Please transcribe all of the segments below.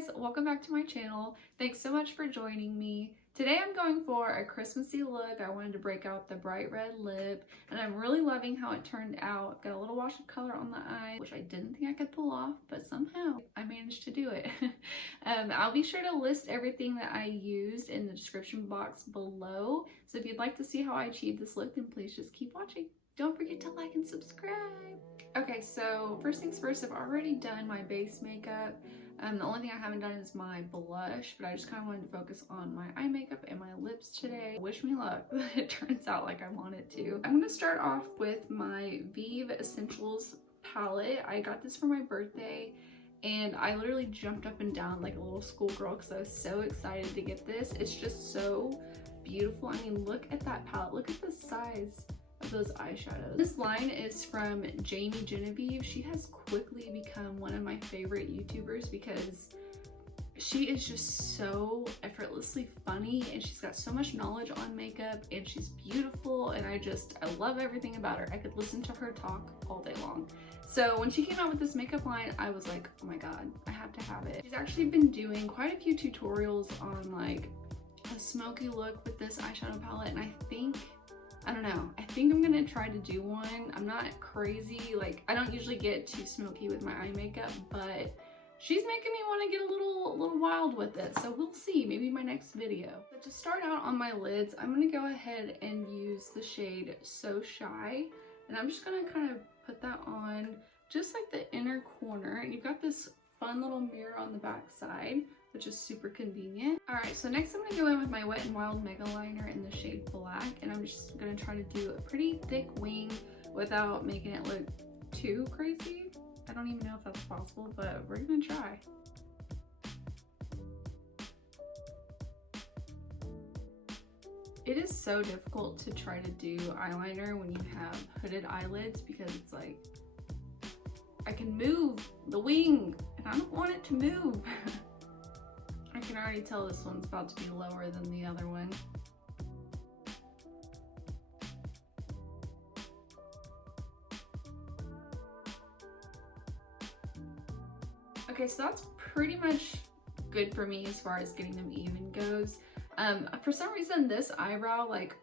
guys, welcome back to my channel. Thanks so much for joining me. Today I'm going for a Christmassy look. I wanted to break out the bright red lip and I'm really loving how it turned out. Got a little wash of color on the eye, which I didn't think I could pull off, but somehow I managed to do it. I'll be sure to list everything that I used in the description box below. So if you'd like to see how I achieved this look, then please just keep watching. Don't forget to like and subscribe. Okay, so first things first, I've already done my base makeup. The only thing I haven't done is my blush, but I just kind of wanted to focus on my eye makeup and my lips today. Wish me luck that it turns out like I want it to. I'm going to start off with my Vieve Essentials palette. I got this for my birthday and I literally jumped up and down like a little schoolgirl because I was so excited to get this. It's just so beautiful. I mean, look at that palette. Look at the size of those eyeshadows. This line is from Jamie Genevieve. She has quickly become one of my favorite YouTubers because she is just so effortlessly funny and she's got so much knowledge on makeup and she's beautiful and I love everything about her. I could listen to her talk all day long. So when she came out with this makeup line, I was like, oh my god, I have to have it. She's actually been doing quite a few tutorials on like a smoky look with this eyeshadow palette and I don't know. I think I'm gonna try to do one. I'm not crazy. Like, I don't usually get too smoky with my eye makeup, but she's making me want to get a little wild with it. So we'll see, maybe my next video. But to start out on my lids, I'm gonna go ahead and use the shade So Shy. And I'm just gonna kind of put that on just like the inner corner. And you've got this fun little mirror on the back side, which is super convenient. All right, so next I'm gonna go in with my Wet n Wild Megaliner in the shade Black, and I'm just gonna try to do a pretty thick wing without making it look too crazy. I don't even know if that's possible, but we're gonna try. It is so difficult to try to do eyeliner when you have hooded eyelids because it's like, I can move the wing and I don't want it to move. I can already tell this one's about to be lower than the other one. Okay, so that's pretty much good for me as far as getting them even goes. For some reason this eyebrow like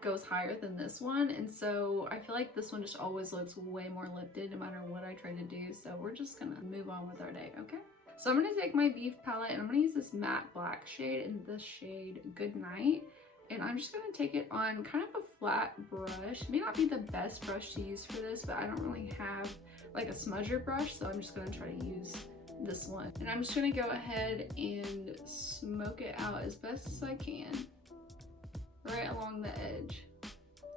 goes higher than this one, and so I feel like this one just always looks way more lifted no matter what I try to do, so we're just gonna move on with our day, okay? So I'm going to take my Vieve palette and I'm going to use this matte black shade in this shade Good Night, and I'm just going to take it on kind of a flat brush. It may not be the best brush to use for this, but I don't really have like a smudger brush, so I'm just going to try to use this one. And I'm just going to go ahead and smoke it out as best as I can right along the edge,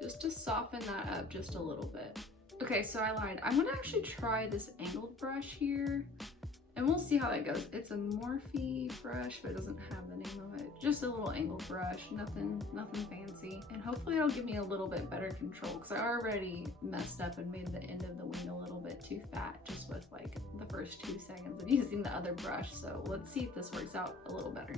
just to soften that up just a little bit. Okay, so I lied. I'm going to actually try this angled brush here. And we'll see how that goes. It's a Morphe brush, but it doesn't have the name of it. Just a little angle brush, nothing fancy. And hopefully it'll give me a little bit better control because I already messed up and made the end of the wing a little bit too fat just with like the first 2 seconds of using the other brush. So let's see if this works out a little better.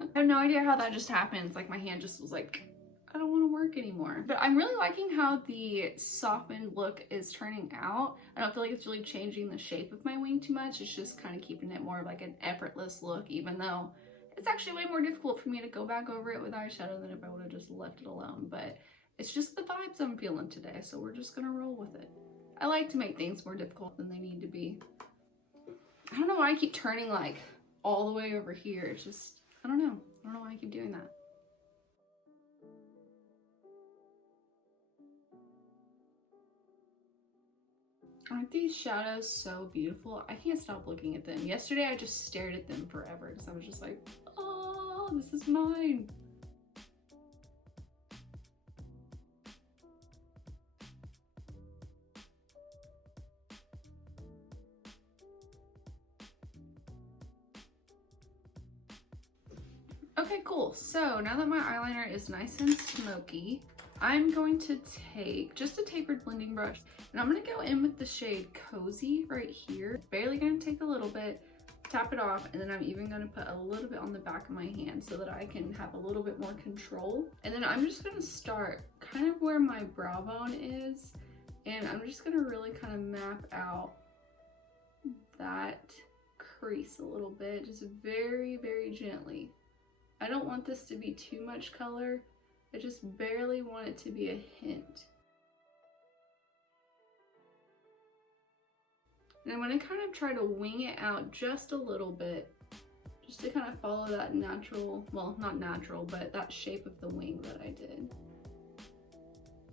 I have no idea how that just happened. It's like my hand just was like, I don't want to work anymore. But I'm really liking how the softened look is turning out. I don't feel like it's really changing the shape of my wing too much. It's just kind of keeping it more of like an effortless look, even though it's actually way more difficult for me to go back over it with eyeshadow than if I would have just left it alone. But it's just the vibes I'm feeling today, so we're just gonna roll with it. I like to make things more difficult than they need to be. I don't know why I keep turning like all the way over here. It's just, I don't know why I keep doing that. Aren't these shadows so beautiful? I can't stop looking at them. Yesterday I just stared at them forever because I was just like, oh, this is mine. Okay, cool. So now that my eyeliner is nice and smoky, I'm going to take just a tapered blending brush and I'm going to go in with the shade Cosy right here. Barely going to take a little bit, tap it off, and then I'm even going to put a little bit on the back of my hand so that I can have a little bit more control. And then I'm just going to start kind of where my brow bone is, and I'm just gonna really kind of map out that crease a little bit, just very, very gently. I don't want this to be too much color. I just barely want it to be a hint. And I'm gonna kind of try to wing it out just a little bit, just to kind of follow that natural, well, not natural, but that shape of the wing that I did.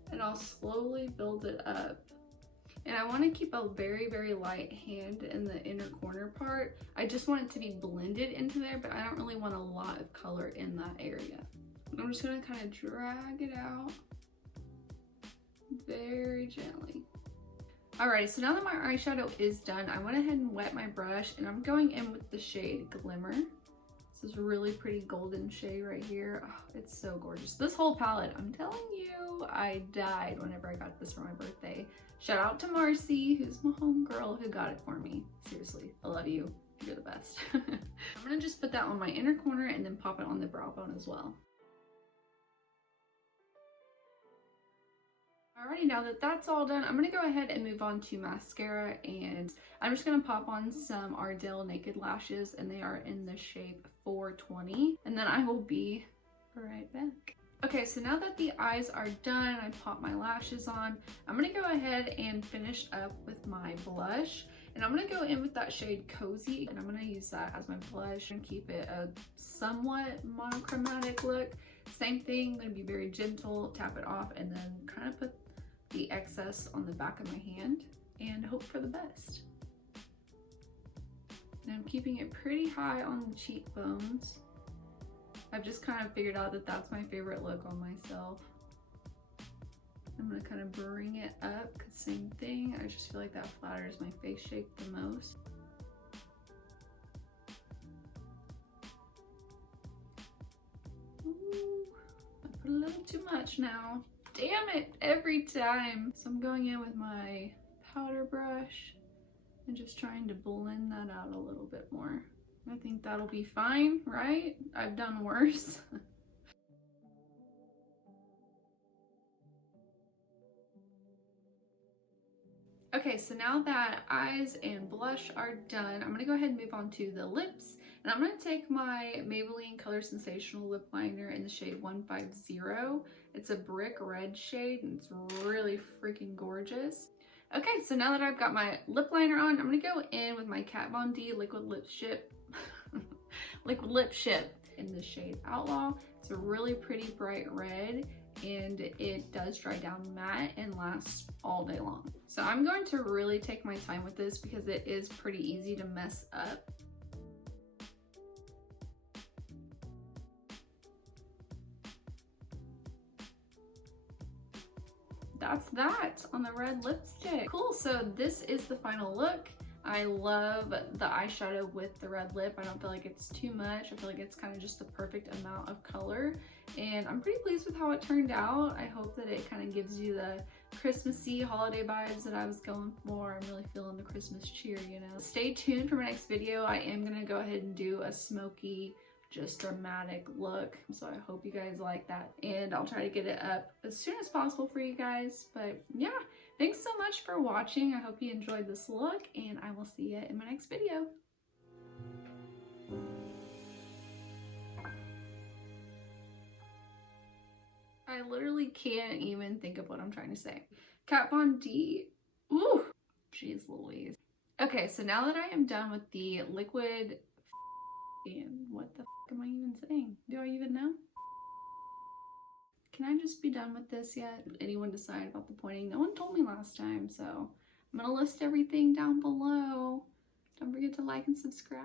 And I'll slowly build it up. And I want to keep a very, very light hand in the inner corner part. I just want it to be blended into there, but I don't really want a lot of color in that area. I'm just going to kind of drag it out very gently. Alright, so now that my eyeshadow is done, I went ahead and wet my brush, and I'm going in with the shade Glimmer. This is a really pretty golden shade right here. Oh, it's so gorgeous. This whole palette, I'm telling you, I died whenever I got this for my birthday. Shout out to Marcy, who's my homegirl, who got it for me. Seriously, I love you. You're the best. I'm gonna just put that on my inner corner and then pop it on the brow bone as well. Alrighty, now that that's all done, I'm gonna go ahead and move on to mascara, and I'm just gonna pop on some Ardell Naked Lashes, and they are in the shape 420, and then I will be right back. Okay, so now that the eyes are done, I pop my lashes on, I'm gonna go ahead and finish up with my blush, and I'm gonna go in with that shade Cosy, and I'm gonna use that as my blush and keep it a somewhat monochromatic look. Same thing, I'm gonna be very gentle, tap it off, and then kind of put the excess on the back of my hand and hope for the best. And I'm keeping it pretty high on the cheekbones. I've just kind of figured out that that's my favorite look on myself. I'm gonna kind of bring it up, because same thing, I just feel like that flatters my face shape the most. Ooh, I put a little too much now. Damn it, every time. So I'm going in with my powder brush and just trying to blend that out a little bit more. I think that'll be fine, right? I've done worse. Okay, so now that eyes and blush are done, I'm gonna go ahead and move on to the lips. And I'm gonna take my Maybelline Colorsensational lip liner in the shade 150. It's a brick red shade, and it's really freaking gorgeous. Okay, so now that I've got my lip liner on, I'm gonna go in with my Kat Von D Liquid Lip Ship in the shade Outlaw. It's a really pretty bright red, and it does dry down matte and lasts all day long. So I'm going to really take my time with this because it is pretty easy to mess up. That's that on the red lipstick. Cool, so this is the final look. I love the eyeshadow with the red lip. I don't feel like it's too much. I feel like it's kind of just the perfect amount of color, and I'm pretty pleased with how it turned out. I hope that it kind of gives you the Christmassy holiday vibes that I was going for. I'm really feeling the Christmas cheer, you know. Stay tuned for my next video. I am gonna go ahead and do a smoky, just dramatic look, so I hope you guys like that, and I'll try to get it up as soon as possible for you guys. But yeah, thanks so much for watching. I hope you enjoyed this look, and I will see you in my next video. I literally can't even think of what I'm trying to say. Kat Von D, ooh, jeez Louise. Okay, so now that I am done with the liquid, and what the am I even saying? Do I even know? Can I just be done with this yet? Did anyone decide about the pointing? No one told me last time, so I'm gonna list everything down below. Don't forget to like and subscribe.